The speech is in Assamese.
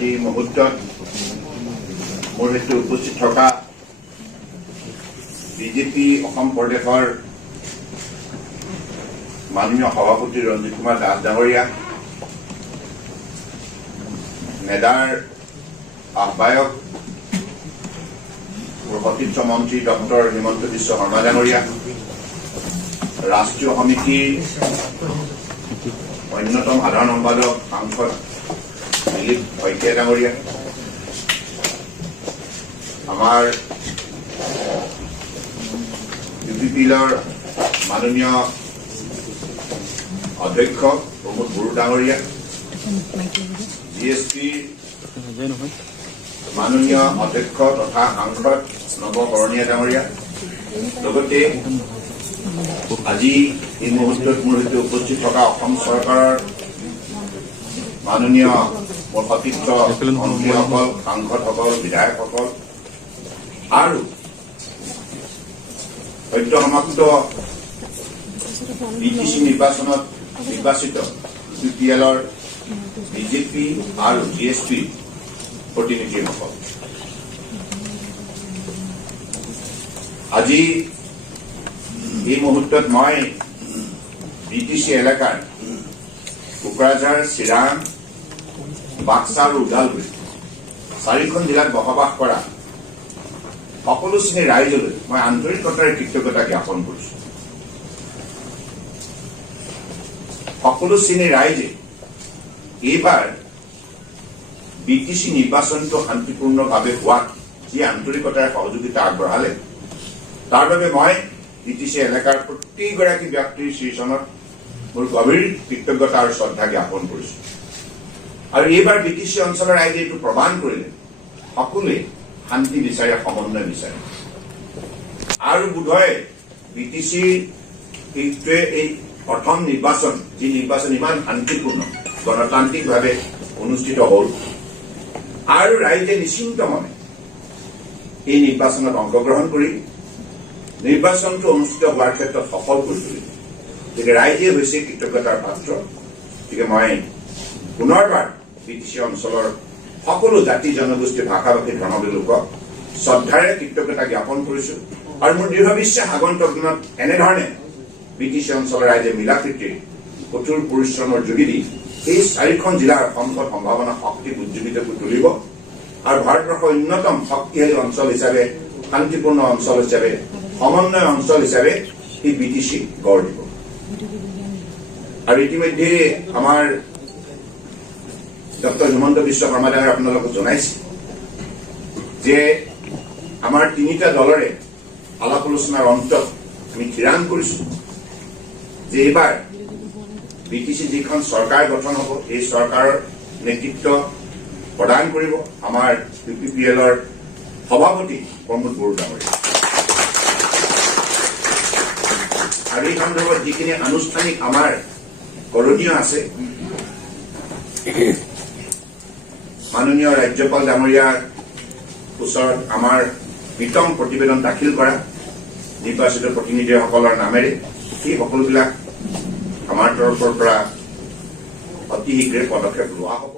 আজি মুহূৰ্তত মোৰ সৈতে উপস্থিত থকা বিজেপি অসম প্ৰদেশৰ মাননীয় সভাপতি ৰঞ্জিত কুমাৰ দাস ডাঙৰীয়া, নেডাৰ আহ্বায়ক সতীৰ্থ মন্ত্ৰী ডক্টৰ হিমন্ত বিশ্ব শৰ্মা ডাঙৰীয়া, ৰাষ্ট্ৰীয় সমিতিৰ অন্যতম সাধাৰণ সম্পাদক সাংসদ দিলীপ শইকীয়া ডাঙৰীয়া, আমাৰ UPPৰ মাননীয় অধ্যক্ষ প্ৰমোদ বড়ো ডাঙৰীয়া, GSPৰ মাননীয় অধ্যক্ষ তথা সাংসদ নৱ শৰণীয়া ডাঙৰীয়া, লগতে আজি এই মুহূৰ্তত মোৰ সৈতে উপস্থিত থকা অসম চৰকাৰৰ মাননীয় মোৰ সতীৰ্থ মন্ত্ৰীসকল, সাংসদসকল, বিধায়কসকল আৰু সদ্য সমাপ্ত BTC নিৰ্বাচনত নিৰ্বাচিত UPPৰ বিজেপি আৰু GSPৰ প্ৰতিনিধিসকল, আজি এই মুহূৰ্তত মই BTC এলেকাৰ কোকৰাঝাৰ, চিৰাং, বাক্সা আৰু ওদালগুৰি 4খন জিলাত বসবাস কৰা সকলো শ্ৰেণীৰ ৰাইজলৈ মই আন্তৰিকতাৰে কৃতজ্ঞতা জ্ঞাপন কৰিছো। সকলো শ্ৰেণীৰ ৰাইজে এইবাৰ BTC নিৰ্বাচনটো শান্তিপূৰ্ণভাৱে হোৱাত যি আন্তৰিকতাৰে সহযোগিতা আগবঢ়ালে তাৰ বাবে মই BTC এলেকাৰ প্ৰতিগৰাকী ব্যক্তিৰ শ্ৰীচৰণত মোৰ গভীৰ কৃতজ্ঞতা আৰু শ্ৰদ্ধা জ্ঞাপন কৰিছো। আৰু এইবাৰ BTC অঞ্চলৰ ৰাইজে এইটো প্ৰমাণ কৰিলে সকলোৱে শান্তি বিচাৰে, সমন্বয় বিচাৰে। আৰু বোধহয় BTCৰ এইটোৱে এই প্ৰথম নিৰ্বাচন, যি নিৰ্বাচন ইমান শান্তিপূৰ্ণ গণতান্ত্ৰিকভাৱে অনুষ্ঠিত হ'ল আৰু ৰাইজে নিশ্চিন্ত মনে এই নিৰ্বাচনত অংশগ্ৰহণ কৰি নিৰ্বাচনটো অনুষ্ঠিত হোৱাৰ ক্ষেত্ৰত সফল কৰি তুলিল। গতিকে ৰাইজে হৈছে কৃতজ্ঞতাৰ পাত্ৰ। গতিকে মই পুনৰবাৰ BTC অঞ্চলৰ সকলো জাতি, জনগোষ্ঠী, ভাষা-ভাষী, ধৰ্মাৱলম্বী লোকক শ্ৰদ্ধাৰে কৃতজ্ঞতা জ্ঞাপন কৰিছো। আৰু মোৰ দৃঢ় বিশ্বাস আগন্তুক দিনত এনেধৰণে BTC অঞ্চলৰ ৰাইজে মিলাপ্ৰীতিৰ কঠোৰ পৰিশ্ৰমৰ যোগেদি এই 4খন জিলাৰ সম্পদ সম্ভাৱনা শক্তিক উজ্জীৱিত কৰি তুলিব আৰু ভাৰতবৰ্ষৰ অন্যতম শক্তিশালী অঞ্চল হিচাপে, শান্তিপূৰ্ণ অঞ্চল হিচাপে, সমন্বয় অঞ্চল হিচাপে এই BTC গঢ় দিব। আৰু ইতিমধ্যে আমাৰ ডক্টৰ হিমন্ত বিশ্ব শৰ্মা ডাঙৰীয়াই আপোনালোকক জনাইছে যে আমাৰ 3টা দলৰে আলাপ আলোচনাৰ অন্তত আমি থিৰাং কৰিছো যে এইবাৰ BTC যিখন চৰকাৰ গঠন হ'ব এই চৰকাৰৰ নেতৃত্ব প্ৰদান কৰিব আমাৰ UPPৰ সভাপতি প্ৰমোদ বড়ো ডাঙৰীয়া। আৰু এই সন্দৰ্ভত যিখিনি আনুষ্ঠানিক আমাৰ কৰণীয় আছে, মাননীয় ৰাজ্যপাল ডাঙৰীয়াৰ ওচৰত আমাৰ বিতং প্ৰতিবেদন দাখিল কৰা নিৰ্বাচিত প্ৰতিনিধিসকলৰ নামেৰে এই সকলোবিলাক আমাৰ তৰফৰ পৰা অতি শীঘ্ৰে পদক্ষেপ লোৱা হ'ব।